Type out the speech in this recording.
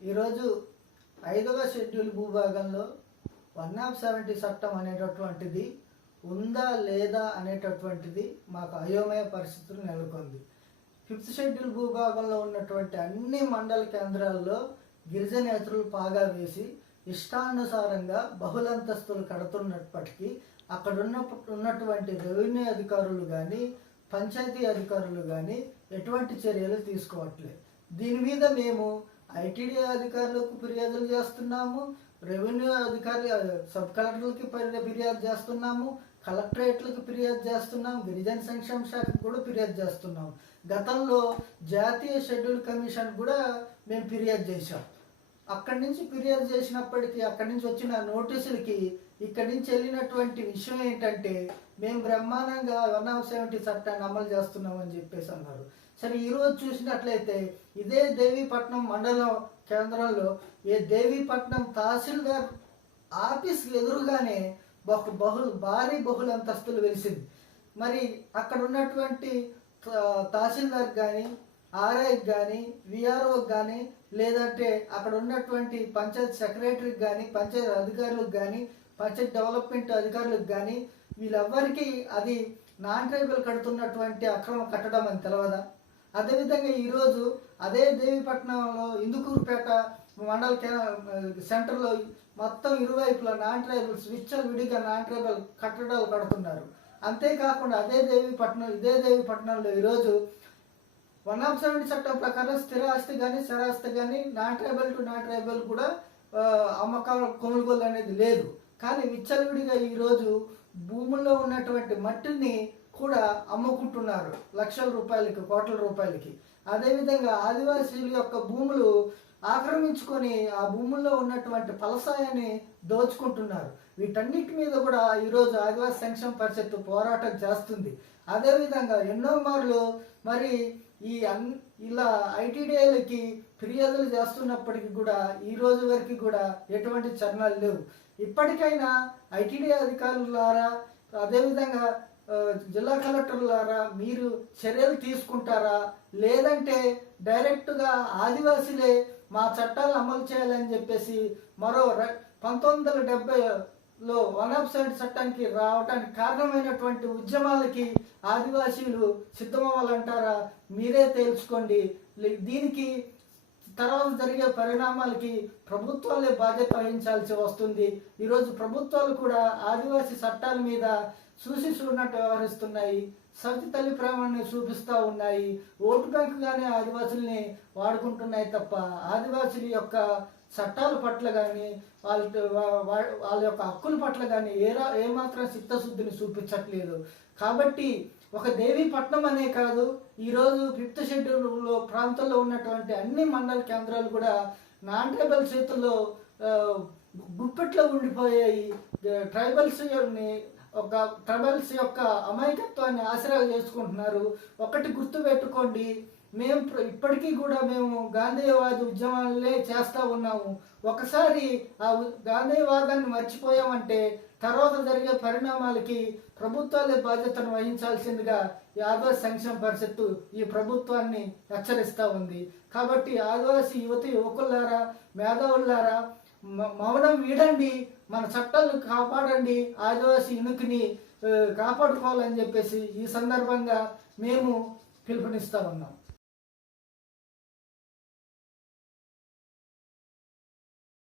ఈరోజు ఐదవ షెడ్యూల్ భూభాగంలో వన్ ఆఫ్ సెవెంటీ చట్టం అనేటటువంటిది ఉందా లేదా అనేటటువంటిది మాకు అయోమయ పరిస్థితులు నెలకొంది. ఫిఫ్త్ షెడ్యూల్ భూభాగంలో ఉన్నటువంటి అన్ని మండల కేంద్రాల్లో గిరిజనేతరులు పాగా వేసి ఇష్టానుసారంగా బహుళంతస్తులు కడుతున్నప్పటికీ అక్కడ ఉన్న ఉన్నటువంటి రెవెన్యూ అధికారులు కానీ పంచాయతీ అధికారులు కానీ ఎటువంటి చర్యలు తీసుకోవట్లేదు. దీని మీద మేము ఐటీడీ అధికారులకు ఫిర్యాదులు చేస్తున్నాము రెవెన్యూ అధికారులు సబ్ కలెక్టర్లకి ఫిర్యాదు చేస్తున్నాము కలెక్టరేట్లకు ఫిర్యాదు చేస్తున్నాం గిరిజన సంక్షేమ శాఖకు కూడా ఫిర్యాదు చేస్తున్నాం గతంలో జాతీయ షెడ్యూల్ కమిషన్ కూడా మేము ఫిర్యాదు చేశాం. అక్కడి నుంచి ఫిర్యాదు చేసినప్పటికీ అక్కడి నుంచి వచ్చిన నోటీసులకి ఇక్కడి నుంచి వెళ్ళినటువంటి విషయం ఏంటంటే మేము బ్రహ్మాండంగా వన్ ఆఫ్ సెవెంటీ చట్టాన్ని అమలు చేస్తున్నామని చెప్పేసి అన్నారు. సరే ఈరోజు చూసినట్లయితే ఇదే దేవీపట్నం మండలం కేంద్రంలో ఏ దేవీపట్నం తహసీల్దార్ ఆఫీస్ ఎదురుగానే ఒక బహు భారీ బహుళ అంతస్తులు వెలిసింది. మరి అక్కడ ఉన్నటువంటి తహసీల్దార్ కానీ ఆర్ఐకి కానీ విఆర్ఓకి కానీ లేదంటే అక్కడ ఉన్నటువంటి పంచాయత్ సెక్రటరీకి కానీ పంచాయత్ అధికారులకు కానీ పంచాయత్ డెవలప్మెంట్ అధికారులకు కానీ వీళ్ళెవ్వరికీ అది నాన్ ట్రైబల్ కడుతున్నటువంటి అక్రమం కట్టడం అని తెలవదా? అదేవిధంగా ఈరోజు అదే దేవీపట్నంలో ఇందుకూరుపేట మండల సెంటర్లో మొత్తం ఇరువైపులా నాన్ ట్రైబల్స్ విచ్చలు విడిగా నాన్ ట్రైబల్ కట్టడాలు కడుతున్నారు. అంతేకాకుండా అదే దేవీపట్నం ఇదే దేవీపట్నంలో ఈరోజు వన్ ఆఫ్ సెవెంటీ చట్టం ప్రకారం స్థిర ఆస్తి కానీ స్థిరాస్తి కానీ non tribal to non tribal కూడా అమ్మకాల కొనుగోలు అనేది లేదు. కానీ విచ్చలవిడిగా ఈరోజు భూముల్లో ఉన్నటువంటి మట్టిని కూడా అమ్ముకుంటున్నారు. లక్షల రూపాయలకి కోట్ల రూపాయలకి. అదేవిధంగా ఆదివాసీల యొక్క భూములు ఆక్రమించుకొని ఆ భూముల్లో ఉన్నటువంటి ఫలసాయాన్ని దోచుకుంటున్నారు. వీటన్నిటి మీద కూడా ఈరోజు ఆదివాసీ సంక్షేమ పరిషత్ పోరాటం చేస్తుంది. అదేవిధంగా ఎన్నో మార్లు మరి ఈ అన్ ఇలా ఐటీడీఐలకి ఫిర్యాదులు చేస్తున్నప్పటికీ కూడా ఈ రోజు వరకు కూడా ఎటువంటి చరణాలు లేవు. ఇప్పటికైనా ఐటీడీ అధికారులారా అదేవిధంగా జిల్లా కలెక్టర్లారా మీరు చర్యలు తీసుకుంటారా? లేదంటే డైరెక్ట్గా ఆదివాసీలే మా చట్టాలు అమలు చేయాలని చెప్పేసి మరో పంతొమ్మిది వందల డెబ్బైలో వన్ ఆఫ్ సైడ్ చట్టానికి రావడానికి కారణమైనటువంటి ఉద్యమాలకి ఆదివాసీలు సిద్ధమవ్వాలంటారా? మీరే తేల్చుకోండి. దీనికి తర్వాత జరిగే పరిణామాలకి ప్రభుత్వాలే బాధ్యత వహించాల్సి వస్తుంది. ఈరోజు ప్రభుత్వాలు కూడా ఆదివాసీ చట్టాల మీద చూసి చూడనట్టు వ్యవహరిస్తున్నాయి. సతి తల్లి ప్రేమని చూపిస్తూ ఉన్నాయి. ఓటు బ్యాంకుగానే ఆదివాసుల్ని వాడుకుంటున్నాయి తప్ప ఆదివాసుల యొక్క చట్టాల పట్ల కానీ వాళ్ళ వా- వాళ్ళ యొక్క హక్కుల పట్ల కానీ ఏ ఏమాత్రం చిత్తశుద్ధిని చూపించట్లేదు. కాబట్టి ఒక దేవీ పట్నం అనే కాదు ఈరోజు ఫిఫ్త్ షెడ్యూల్లో ప్రాంతంలో ఉన్నటువంటి అన్ని మండల కేంద్రాలు కూడా నాన్ ట్రైబల్ చేతుల్లో గుప్పెట్లో ఉండిపోయాయి. ట్రైబల్స్ ఒక ట్రబల్స్ యొక్క అమాయకత్వాన్ని ఆసరా చేసుకుంటున్నారు. ఒకటి గుర్తు పెట్టుకోండి. మేము ఇప్పటికీ కూడా మేము గాంధీవాద ఉద్యమాలే చేస్తూ ఉన్నాము. ఒకసారి ఆ గాంధీవాదాన్ని మర్చిపోయామంటే తర్వాత జరిగే పరిణామాలకి ప్రభుత్వాలే బాధ్యతను వహించాల్సిందిగా ఈ ఆదివాసీ సంక్షేమ పరిషత్తు ఈ ప్రభుత్వాన్ని హెచ్చరిస్తూ ఉంది. కాబట్టి ఆదివాసీ యువతి యువకులారా మేధావులారా మౌనం వీడండి మన చట్టాలను కాపాడండి ఆదివాసీ ఇనుకుని కాపాడుకోవాలని చెప్పేసి ఈ సందర్భంగా మేము పిలుపునిస్తా ఉన్నాం.